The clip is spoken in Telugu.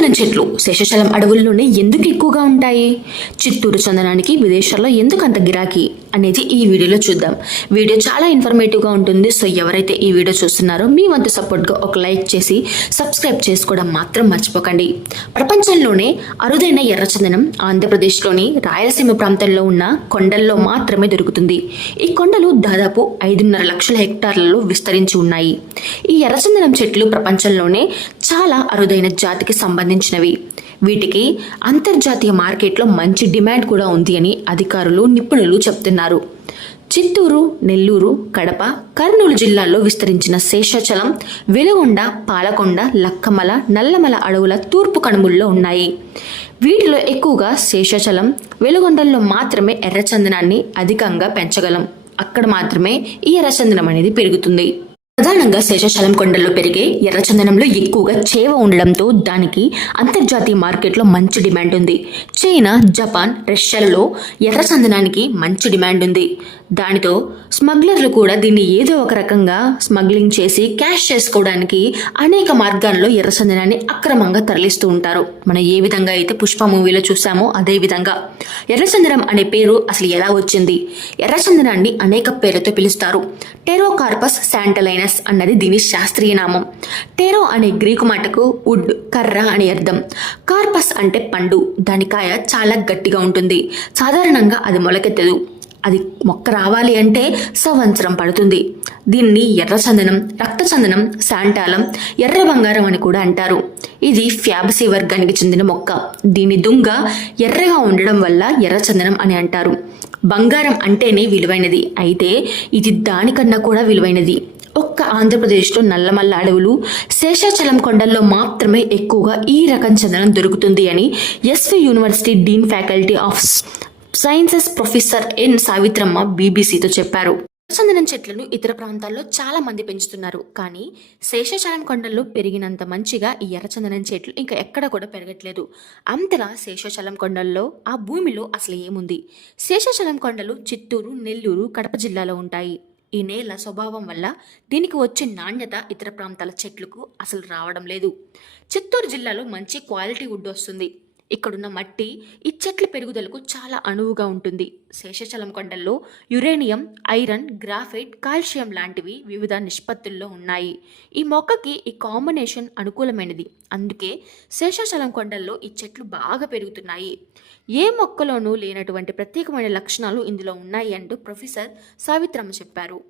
చందనం చెట్లు శేషశలం అడవుల్లోనే ఎందుకు ఎక్కువగా ఉంటాయి? చిత్తూరు చందనానికి విదేశాల్లో ఎందుకు అంత గిరాకీ? అనేది ఈ వీడియోలో చూద్దాం. వీడియో చాలా ఇన్ఫర్మేటివ్గా ఉంటుంది. సో ఎవరైతే ఈ వీడియో చూస్తున్నారో మీ వంతు సపోర్ట్గా ఒక లైక్ చేసి సబ్స్క్రైబ్ చేసుకోవడం మాత్రం మర్చిపోకండి. ప్రపంచంలోనే అరుదైన ఎర్రచందనం ఆంధ్రప్రదేశ్లోని రాయలసీమ ప్రాంతంలో ఉన్న కొండల్లో మాత్రమే దొరుకుతుంది. ఈ కొండలు దాదాపు ఐదున్నర లక్షల హెక్టార్లలో విస్తరించి ఉన్నాయి. ఈ ఎర్రచందనం చెట్లు ప్రపంచంలోనే చాలా అరుదైన జాతికి సంబంధించినవి. వీటికి అంతర్జాతీయ మార్కెట్లో మంచి డిమాండ్ కూడా ఉంది అని అధికారులు నిపుణులు చెప్తున్నారు. చిత్తూరు నెల్లూరు కడప కర్నూలు జిల్లాల్లో విస్తరించిన శేషాచలం వెలుగొండ పాలకొండ లక్కమల నల్లమల అడవుల తూర్పు కనుమల్లో ఉన్నాయి. వీటిలో ఎక్కువగా శేషాచలం వెలుగొండల్లో మాత్రమే ఎర్రచందనాన్ని అధికంగా పెంచగలం. అక్కడ మాత్రమే ఈ ఎర్రచందనం అనేది పెరుగుతుంది. ప్రధానంగా శేషశలం కొండల్లో పెరిగే ఎర్రచందనంలో ఎక్కువగా చేవ ఉండడంతో దానికి అంతర్జాతీయ మార్కెట్లో మంచి డిమాండ్ ఉంది. చైనా జపాన్ రష్యాలలో ఎర్రచందనానికి మంచి డిమాండ్ ఉంది. దానితో స్మగ్లర్లు కూడా దీన్ని ఏదో ఒక రకంగా స్మగ్లింగ్ చేసి క్యాష్ చేసుకోవడానికి అనేక మార్గాల్లో ఎర్రచందనాన్ని అక్రమంగా తరలిస్తూ ఉంటారు. మనం ఏ విధంగా అయితే పుష్ప మూవీలో చూసామో అదే విధంగా. ఎర్రచందనం అనే పేరు అసలు ఎలా వచ్చింది? ఎర్రచందనాన్ని అనేక పేర్లతో పిలుస్తారు. టెరోకార్పస్ శాంటలైనస్ అన్నది దీని శాస్త్రీయ నామం. టెరో అనే గ్రీకు మాటకు వుడ్ కర్ర అని అర్థం. కార్పస్ అంటే పండు. దాని కాయ చాలా గట్టిగా ఉంటుంది. సాధారణంగా అది మొలకెత్తదు. అది మొక్క రావాలి అంటే సంవత్సరం పడుతుంది. దీన్ని ఎర్రచందనం రక్తచందనం శాంటాలం ఎర్ర బంగారం అని కూడా అంటారు. ఇది ఫ్యాబసీ వర్గానికి చెందిన మొక్క. దీని దుంగ ఎర్రగా ఉండడం వల్ల ఎర్రచందనం అని అంటారు. బంగారం అంటేనే విలువైనది. అయితే ఇది దానికన్నా కూడా విలువైనది. ఒక్క ఆంధ్రప్రదేశ్లో నల్లమల్ల అడవులు శేషాచలం కొండల్లో మాత్రమే ఎక్కువగా ఈ రకం చందనం దొరుకుతుంది అని SV university dean faculty of sciences professor N Savithramma బీబీసీతో చెప్పారు. చందనం చెట్లను ఇతర ప్రాంతాల్లో చాలా మంది పెంచుతున్నారు. కానీ శేషాచలం కొండల్లో పెరిగినంత మంచిగా ఈ ఎర్రచందనం చెట్లు ఇంకా ఎక్కడ కూడా పెరగట్లేదు. అంతలా శేషాచలం కొండల్లో ఆ భూమిలో అసలు ఏముంది? శేషాచలం కొండలు చిత్తూరు నెల్లూరు కడప జిల్లాలో ఉంటాయి. ఈ నేల స్వభావం వల్ల దీనికి వచ్చే నాణ్యత ఇతర ప్రాంతాల చెట్లకు అసలు రావడం లేదు. చిత్తూరు జిల్లాలో మంచి క్వాలిటీ వుడ్ వస్తుంది. ఇక్కడున్న మట్టి ఈ చెట్ల పెరుగుదలకు చాలా అణువుగా ఉంటుంది. శేషాచలం కొండల్లో యురేనియం ఐరన్ గ్రాఫైట్ కాల్షియం లాంటివి వివిధ నిష్పత్తుల్లో ఉన్నాయి. ఈ మొక్కకి ఈ కాంబినేషన్ అనుకూలమైనది. అందుకే శేషాచలం కొండల్లో ఈ చెట్లు బాగా పెరుగుతున్నాయి. ఏ మొక్కలోనూ లేనటువంటి ప్రత్యేకమైన లక్షణాలు ఇందులో ఉన్నాయి అంటూ ప్రొఫెసర్ సావిత్రమ్మ చెప్పారు.